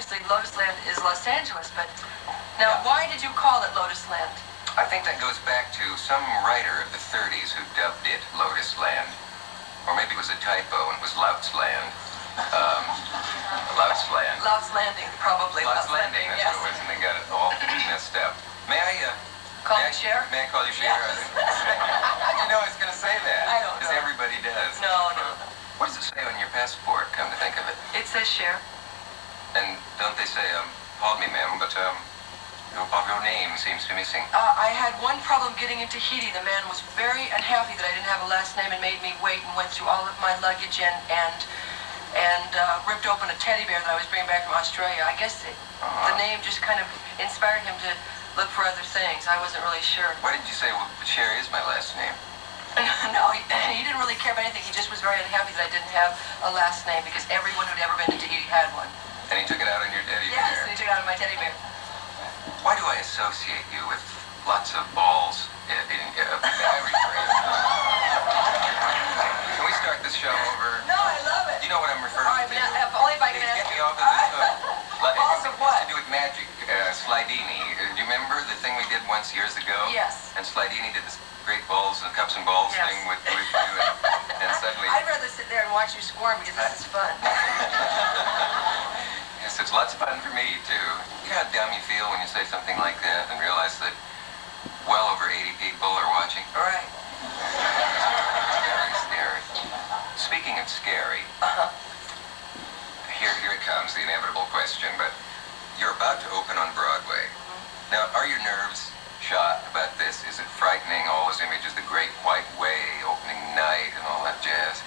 obviously Lotus Land is Los Angeles, but now why did you call it Lotus Land? I think that goes back to some writer of the 30s who dubbed it Lotus Land. Or maybe it was a typo and it was Louts Land. Louts Land. Louts Landing, probably. Louts Landing, that's yes. what it was, and they got it all messed up. May I, Call you Cher? May I call you Cher? Yes. How'd you know I was going to say that? I don't know. Because everybody does. No. What does it say on your passport, come to think of it? It says Cher. And don't they say, pardon me, ma'am, but, your name seems to be missing. I had one problem getting into Tahiti. The man was very unhappy that I didn't have a last name and made me wait and went through all of my luggage and ripped open a teddy bear that I was bringing back from Australia. I guess the name just kind of inspired him to look for other things. I wasn't really sure. Why did you say, well, Cher is my last name? No, he didn't really care about anything. He just was very unhappy that I didn't have a last name because everyone who'd ever been to Tahiti had one. And he took it out on your teddy bear? Yes, and he took it out on my teddy bear. Why do I associate you with lots of balls in every phrase? Can we start this show over? No, I love it. You know what I'm referring to? Only if I can Get ask me you. off of this hook. Balls of what? It has to do with magic. Slidini. Do you remember the thing we did once years ago? Yes. And Slidini did this great balls and cups and balls thing with you, and suddenly... I'd rather sit there and watch you squirm because this is fun. Yes, it's lots of fun for me, too. You know how dumb you feel when you say something like that and realize that well over 80 people are watching? Right. Very scary. Speaking of scary, here it comes, the inevitable question, but you're about to open on Broadway. Now, are your nerves shot about this? Is it frightening, all those images, the Great White Way, opening night, and all that jazz?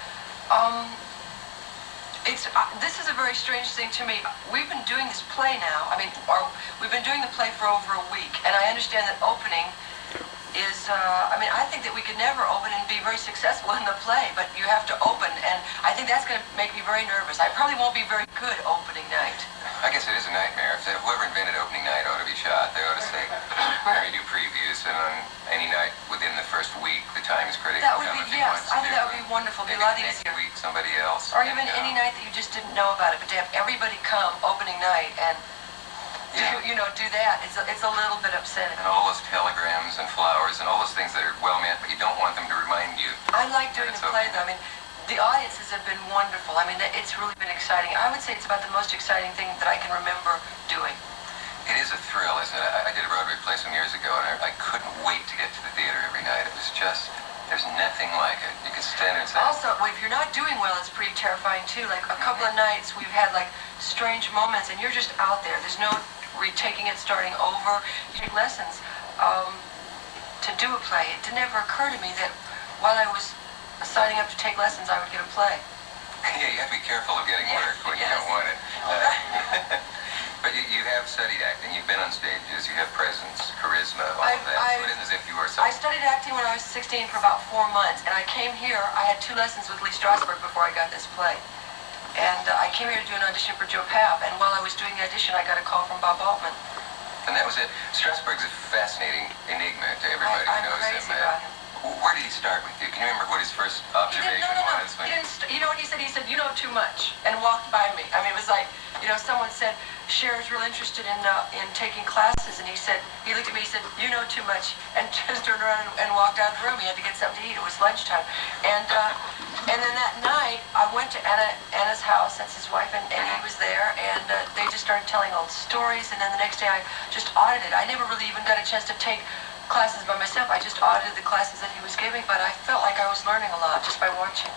This is a very strange thing to me. We've been doing this play now. We've been doing the play for over a week, and I understand that opening is, I think that we could never open and be very successful in the play, but you have to open, and I think that's going to make me very nervous. I probably won't be very good opening night. I guess it is a nightmare. If whoever invented opening night ought to be shot. They ought to say, we do previews, and on any night within the first week, the time is critical. That would be, yes, I think that would be wonderful. It'd be a lot next easier. Week, somebody else. Or even any night that you just didn't know about it, but to have everybody come opening night and do that, it's a little bit upsetting. And all those telegrams and flowers and all those things that are well meant, but you don't want them to remind you. I like doing the play, though. The audiences have been wonderful. It's really been exciting. I would say it's about the most exciting thing that I can remember doing. It is a thrill, isn't it? I did a Broadway play some years ago, and I couldn't wait to get to the theater every night. It was just, there's nothing like it. You could stand there and say... Also, if you're not doing well, it's pretty terrifying, too. Like, a couple of nights, we've had, strange moments, and you're just out there. There's no retaking it, starting over. You take lessons to do a play. It didn't ever occur to me that while I was signing up to take lessons, I would get a play. Yeah, you have to be careful of getting work when you don't want it. But you have studied acting. You've been on stages. You have presence, charisma, all of that. It isn't as if you were... I studied acting when I was 16 for about 4 months, and I came here. I had 2 lessons with Lee Strasberg before I got this play. And I came here to do an audition for Joe Papp, and while I was doing the audition, I got a call from Bob Altman. And that was it. Strasberg's a fascinating enigma to everybody who knows him. I'm crazy about him. Where did he start with you? Can you remember what his first observation was? You know what he said? He said, "You know too much," and walked by me. It was like, someone said, Cher's real interested in taking classes, and he looked at me, he said, "You know too much," and just turned around and walked out of the room. He had to get something to eat. It was lunchtime. And then that night, I went to Anna's house, that's his wife, and he was there, and they just started telling old stories, and then the next day I just audited. I never really even got a chance to take classes by myself. I just audited the classes that he was giving, but I felt like I was learning a lot just by watching.